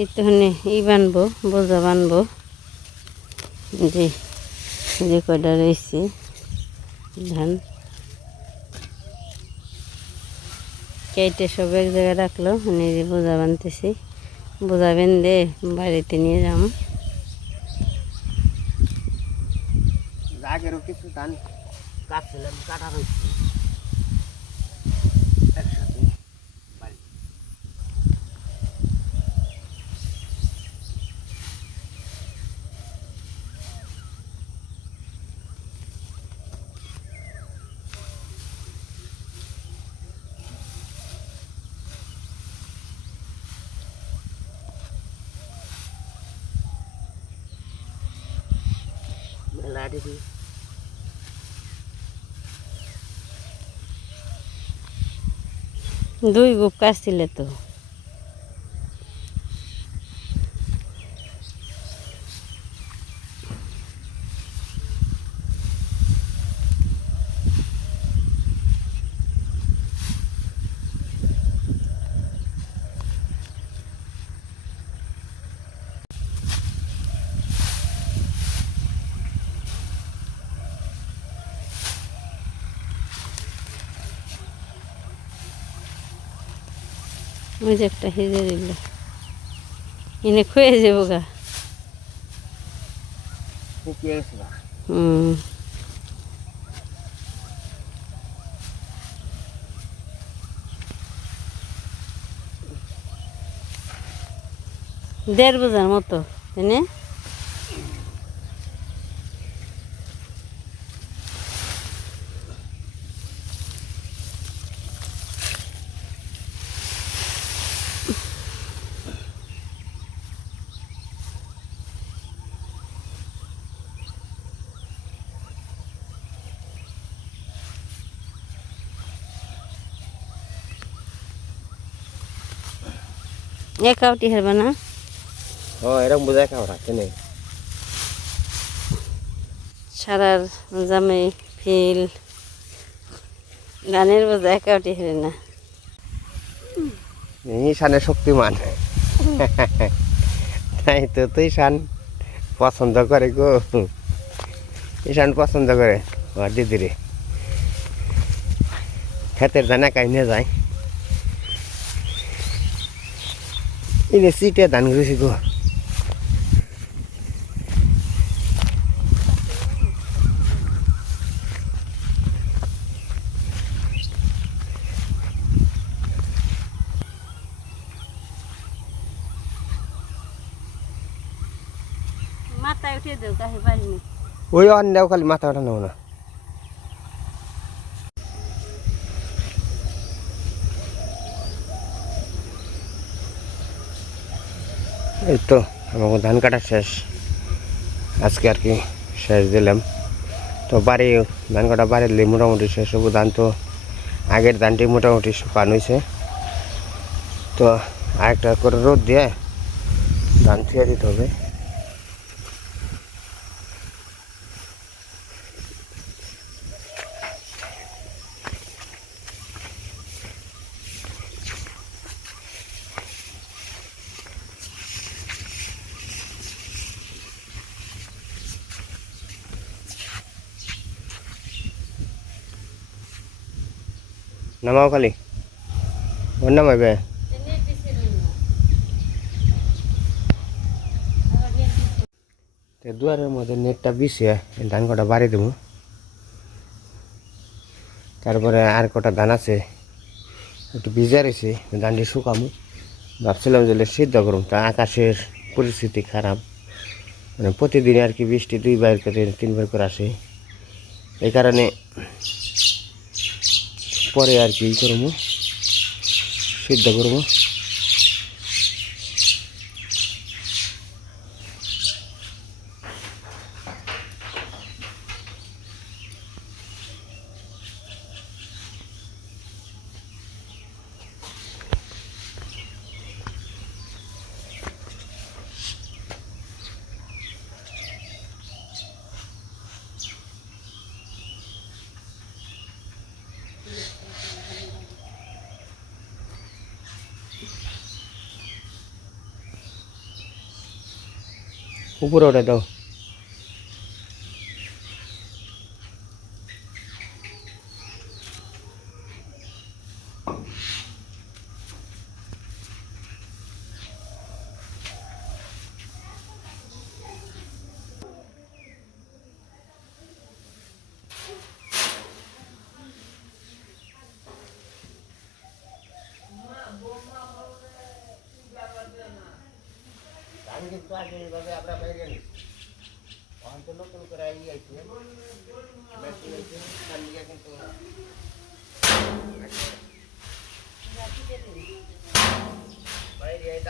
এই হনে ই বানবো বোঝা বানবো। যে যে কয়টা রয়েছে, ধান। কেটে সব এক জায়গায় রাখল যে বোঝা বানতেছি। বোঝা বেঁধে বাড়িতে নিয়ে আগেরও কিছু ধান কাটছিলাম, কাটা একসাথে বাড়ি। দিবি দুই গুপ কাটছিলে তো। ওই যে একটা হেজে দিল এনে খুয়ে যাব গা। হুম। দেড় বোঝার মতো তাই একাউটি হারবা না। ও এরকম খাওয়া রাখতে নেই সারার জামে ফিল গানের বোঝা একাউটি হারে না। ঈশানের শক্তিমান। তাই তো তুই ঈশান পছন্দ করে গো। ঈশান পছন্দ করে দিদিরে। ক্ষেতের ধান একাই নিয়ে যায় ইনে সিটে ধান ঘুরেছি গো মাথায় উঠে দেও কাহে পারিনি ওই অন্যাও খালি মাথা ওঠানো না এই তো, আমাকে ধান কাটা শেষ। আজকে আর কি শেষ দিলাম। তো বাড়ি, ধান কাটা বাড়িলে মোটামুটি শেষ হব। ধান তো আগের ধানটি মোটামুটি শুকান হয়েছে তো আরেকটা করে রোদ দিয়ে ধান ছুঁয়ে দিতে হবে। নামাও খালি ওর নামাইবে দুয়ারের মধ্যে নেটটা বিছিয়ে ধান কটা বাড়ি দেবো তারপরে আর কটা ধান আছে একটু ভিজা রয়েছে ধানটি শুকামো ভাবছিলাম যে সিদ্ধ করুম তা আকাশের পরিস্থিতি খারাপ মানে প্রতিদিন আর কি বৃষ্টি দুইবার করে তিনবার করে আসে এই কারণে পরে আর কি করব সিদ্ধ করব। উপরে ওটা দাও আমি কিন্তু আগে এইভাবে আমরা বাইরে নিই এখন তো নতুন করে আই আইছে মেশিন আইছে তার লিগে কিন্তু বাইরে এই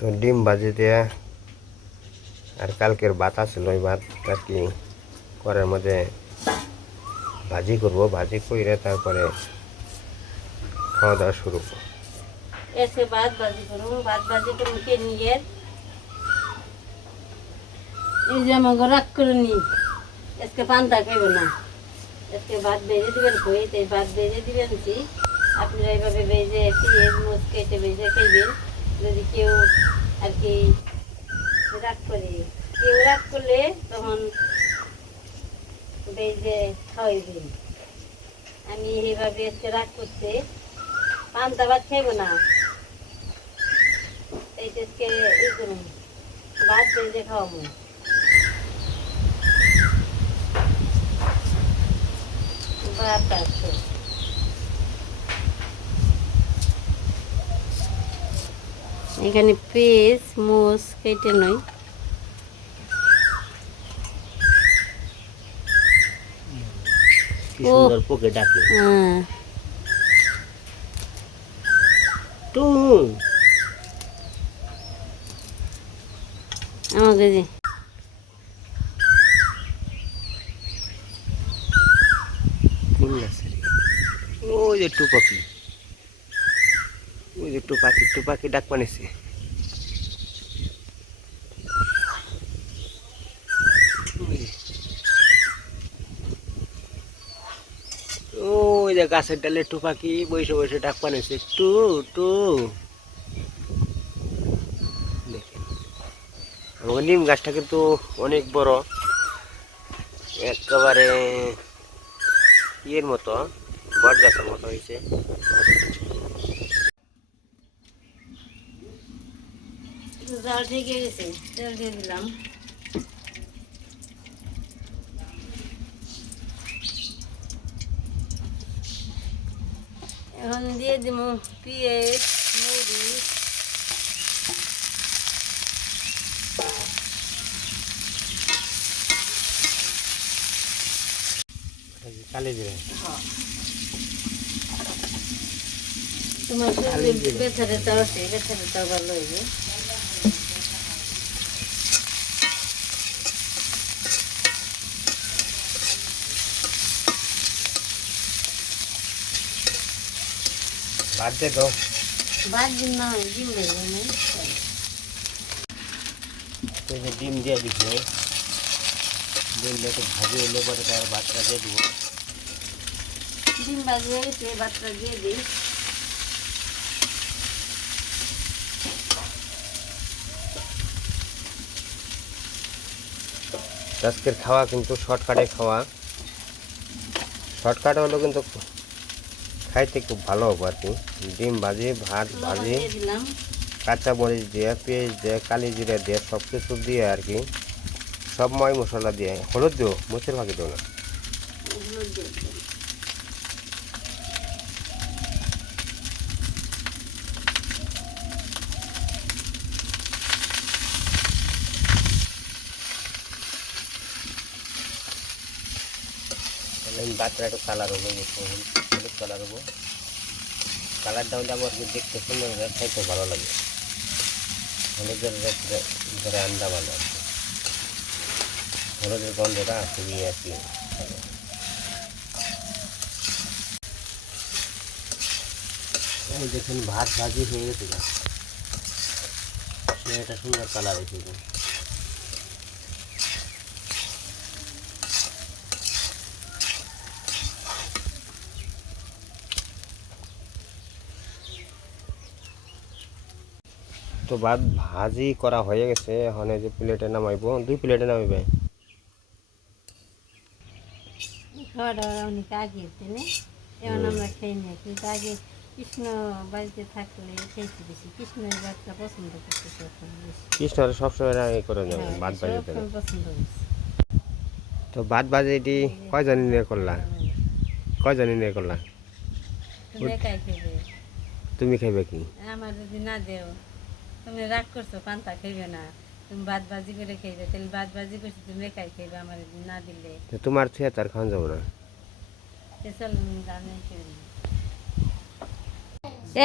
তো ডিম বাজি দিয়ে আর কালকের ওই ভাত আর কি করার মধ্যে ভাজি করব। ভাজি করে তারপরে খাওয়া দাওয়া শুরু করব। ভাজি ভাজি আপনারা এইভাবে বেজে পেঁয়াজ মুচ কেটে বেজে খাইবেন। যদি কেউ আর কি রাগ করে, কেউ রাগ করলে তখন বেজে খাওয়াইবেন আমি এইভাবে আজকে রাগ করতে পান্তা ভাত খাইব না। এইটাকে ই করুন ভাত ভেজে খাওয়াবো। ভাত আছে। এখানে পেঁয়াজ মোষ কেটে ও। সুন্দর পোকে ডাকে। হ্যাঁ। টু আমাকে যে? ওই যে টু পাখি ওই যে টু পাখি টু পাখি ডাক যে গাছের ডালে টু পাখি বসে বসে ডাক পানিছে টু টু। দেখেন। নিম গাছটা কিন্তু অনেক বড়। একেবারে ইয়ের মতো বট গাছের মতো হয়েছে। জাল ঠেকে গেছে তেল দিয়ে দিলাম। এখন দিয়ে দিব পেঁয়াজ মরিচ কালি জিরে তোমার ট্যাথা আছে ব্যথা ট্যাথা ভালো হইবে বাদ দে তো বাদ দিন না হয় ডিম বেরবে না এই যে ডিম দিয়ে দিচ্ছি ডিম দিয়ে একটু ভাজি হলে পরে তার বাচ্চা দিয়ে দিব ডিম বাজি হয়ে গেছে ভাতটা দিয়ে দিই আজকের খাওয়া কিন্তু শর্টকাটে খাওয়া শর্টকাট হলো কিন্তু খাইতে খুব ভালো হবে আর কি। ডিম ভাজি, ভাত ভাজি দিয়ে কাঁচা মরিচ দিয়ে, পেঁয়াজ দিয়ে, কালি জিরা দিয়ে সব কিছু দিয়ে আর কি। সব ময় মশলা দিয়ে। হলুদ দিও মুচের ভাগে দিও না। বাচ্চাটা একটু কালার হব একটু হলুদ কালার হব। কালারটা হলে আমার দেখতে সুন্দর খাইতে ভালো লাগে। হলুদের ধরে আন্ডা ভালো কি হলুদের গন্ধটা খুবই আর কি। দেখুন ভাত ভাজি হয়ে গেছে। এটা সুন্দর কালার এসেছে তো ভাত ভাজি করা হয়ে গেছে এখন এই যে প্লেটে নামাইবো। দুই প্লেটে নামাইবে? এখন আমরা খাই না কিন্তু আগে কৃষ্ণ বাড়িতে থাকলে খেয়েছি বেশি। কৃষ্ণের ভাতটা পছন্দ করতেছে এখন বেশি। সবসময় রান্না করে নেবে হ্যাঁ, ভাত পছন্দ করছে তো ভাত ভাজি এটি কয়জন নিয়ে করলা? কয়জন নিয়ে করলা? তুমি খাইবে কি? আমার যদি না দেও তুমি রাগ করছ পান্তা খাইবে না। তুমি ভাত ভাজি করে খাইবে তাহলে ভাত ভাজি করছি তুমি একাই খাইবে আমার যদি না দিলে। তোমার থুয়ে তার খাওয়ান যাব না।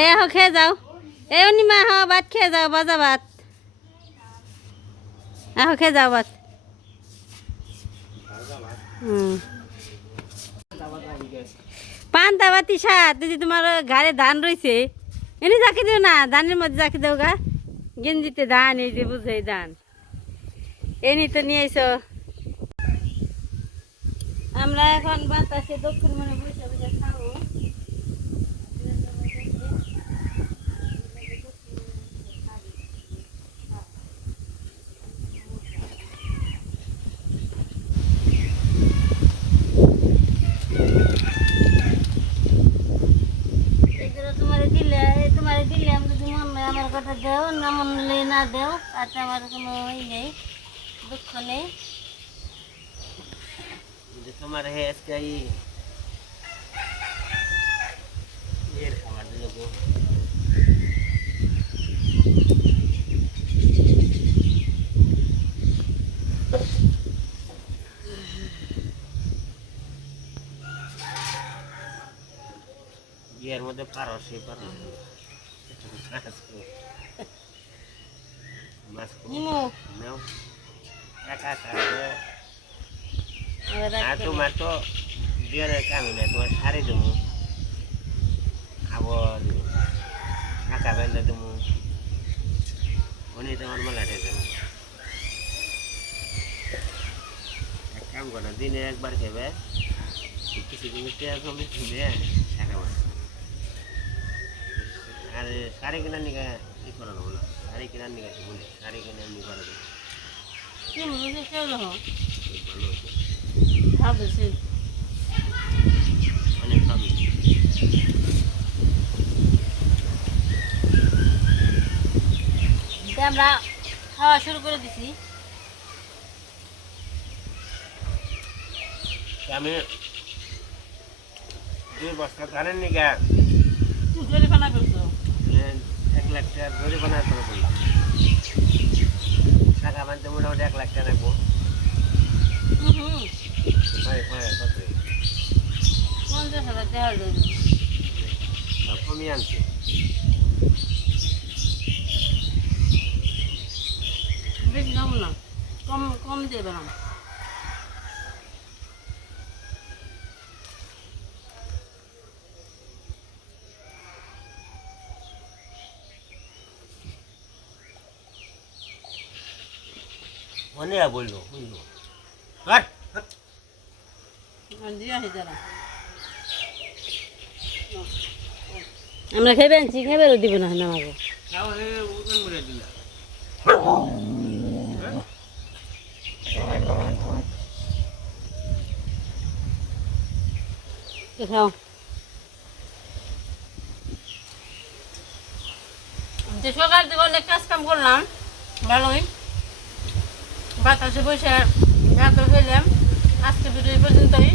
এ হো খেয়ে যাও। এ অনিমা হ ভাত খেয়ে যাও বাজা ভাত। আহ খেয়ে যাও ভাত। হুম। পান্তা বাতি সাত দিদি তোমার ঘরে ধান রয়েছে এনে জাকি দিও না ধানের মধ্যে জাকি দাও গা। গেঞ্জিতে ধান এই যে বুঝে ধান এনি তো নিয়ে আমরা এখন বাতাসে দক্ষিণ মনে বসে বসে খাব এগুলো তোমার দিলে তোমার দিলে আমি যদি মন হয় আমার কথা দেও না মন হলে না দেও, তাতে আমার কোনো ই নেই, দুঃখ নেই। তোমার হে আজকে এই এর খাবার দিল বিয়ের মধ্যে পারো, সে পারো। একা একা আবার রাগ আর। তোমার তো বিয়ের কামি না তোমার শাড়ি দেবো আবার ঢাকা বেঁধে দেবো উনি তোমার মেলাতে দেবো এক কাম করো দিনে একবার খেবে কিছু কিছু টেয়া কমে খেলে টাকা আর শাড়ি কেনার নিকা ই করা না শাড়ি নিয়ে গেছে বলে শাড়ি কিনে আমরা খাওয়া শুরু করে দিছি। আমি দুই বস্তা ধানের নিকা জলে ফেলা করছি লাখ টাকা জরিমানা করে বললাম। টাকা মানতে মোটামুটি এক লাখ টাকা রাখব পঞ্চাশ হাজার টাকা কমিয়ে আনছে। বেশি দাম না কম কম দেবে না মনে বলল বুঝলো? আমরা খেয়ে আনছি খেয়ে দিব না আমাকে খাও। সকাল থেকে অনেক কাজ কাম করলাম ভালোই। বাতাসে বসে ভাত হইলাম। আজকে ভিডিও পর্যন্তই।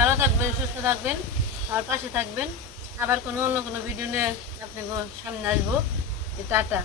ভালো থাকবেন, সুস্থ থাকবেন আর পাশে থাকবেন। আবার কোনো অন্য কোনো ভিডিও নিয়ে আপনি সামনে আসব। টাটা।